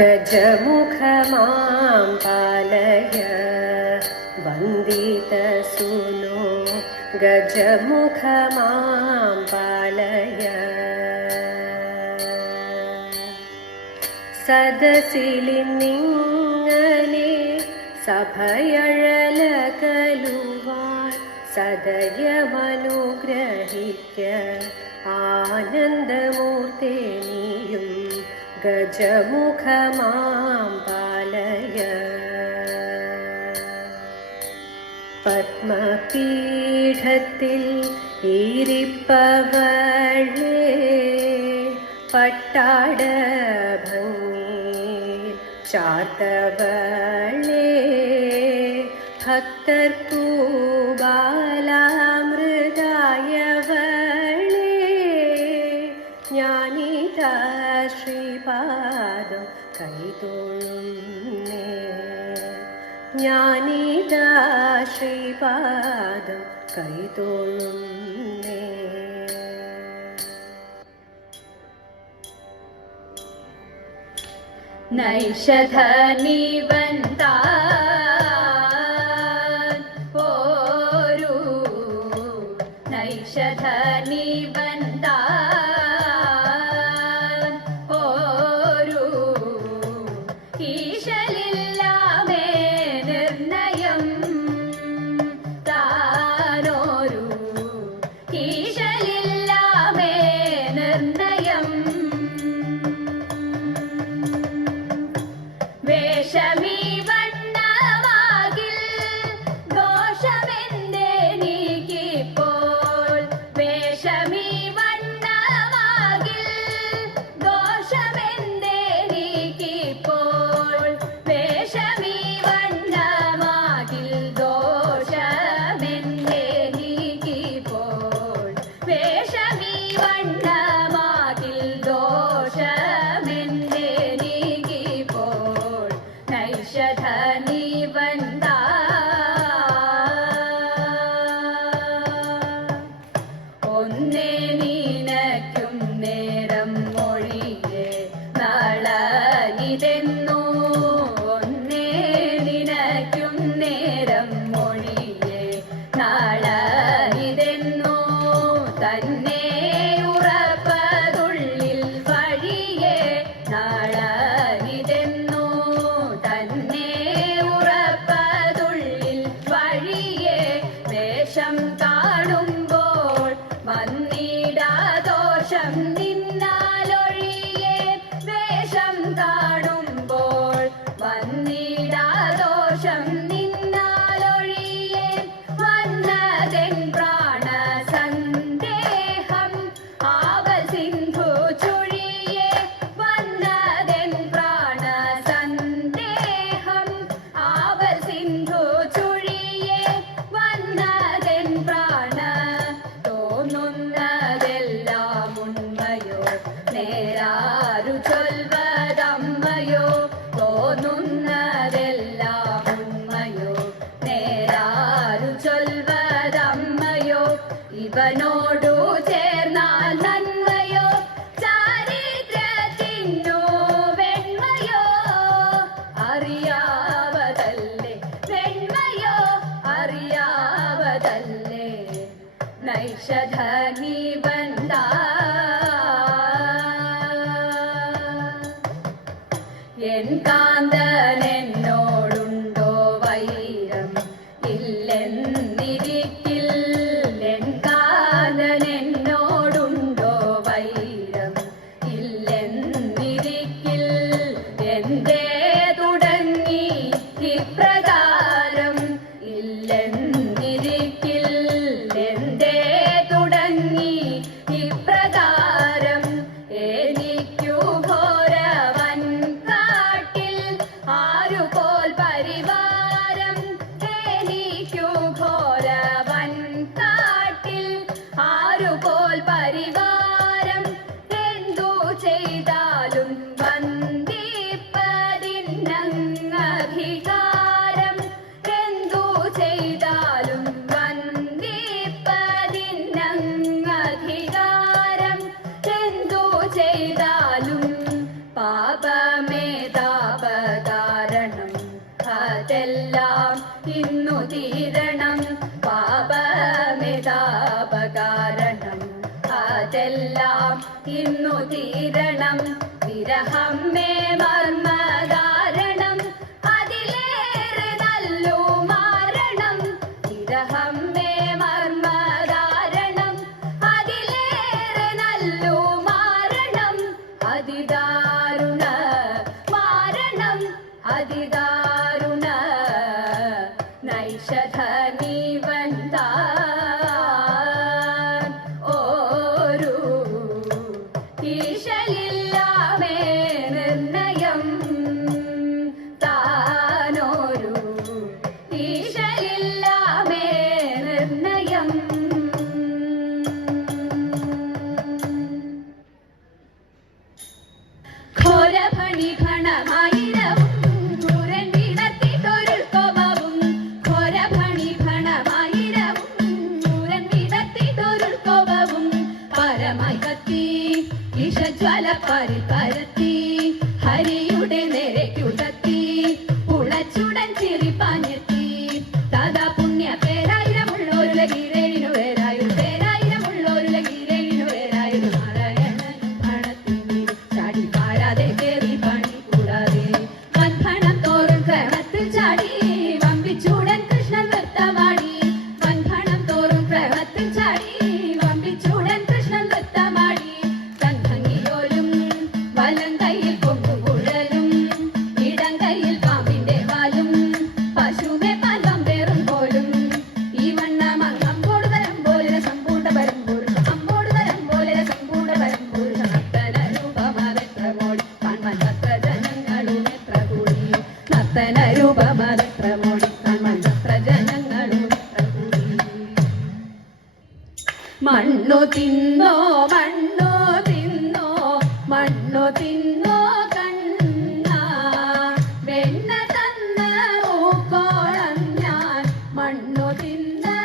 गजमुखमां पालय। वन्दितसूनो गजमुखमां पालय। സദസിലിന്നിങ്ങനെ സഭയഴല കലുവാൾ സദയമനുഗ്രഹിക്ക ആനന്ദമൂർത്തേനിയും ग्रजमुखमां पालय। पद्मपीठतिल् ईरिपवळे पट्टाडभङ्गे चातवणे भक्तर्पूबाला കൈതോഴുന്നേ ഞാനീതാ ശ്രീപാദം കൈതോഴുന്നേ നൈഷധ നിബന്ധാ didn't know. ശരണം പാപമിതാപകാരണം അതെല്ലാം ഇന്നു തീരണം. വിരഹം മേ മർമ്മദാ നർത്തന രൂപഭദ്ര മോടി തിന്നോ മണ്ണോ തിന്നോ മണ്ണോ തിന്നോ കണ്ണ. വെണ്ണ തന്ന മൂക്കോളം ഞാൻ മണ്ണോ തിന്നോ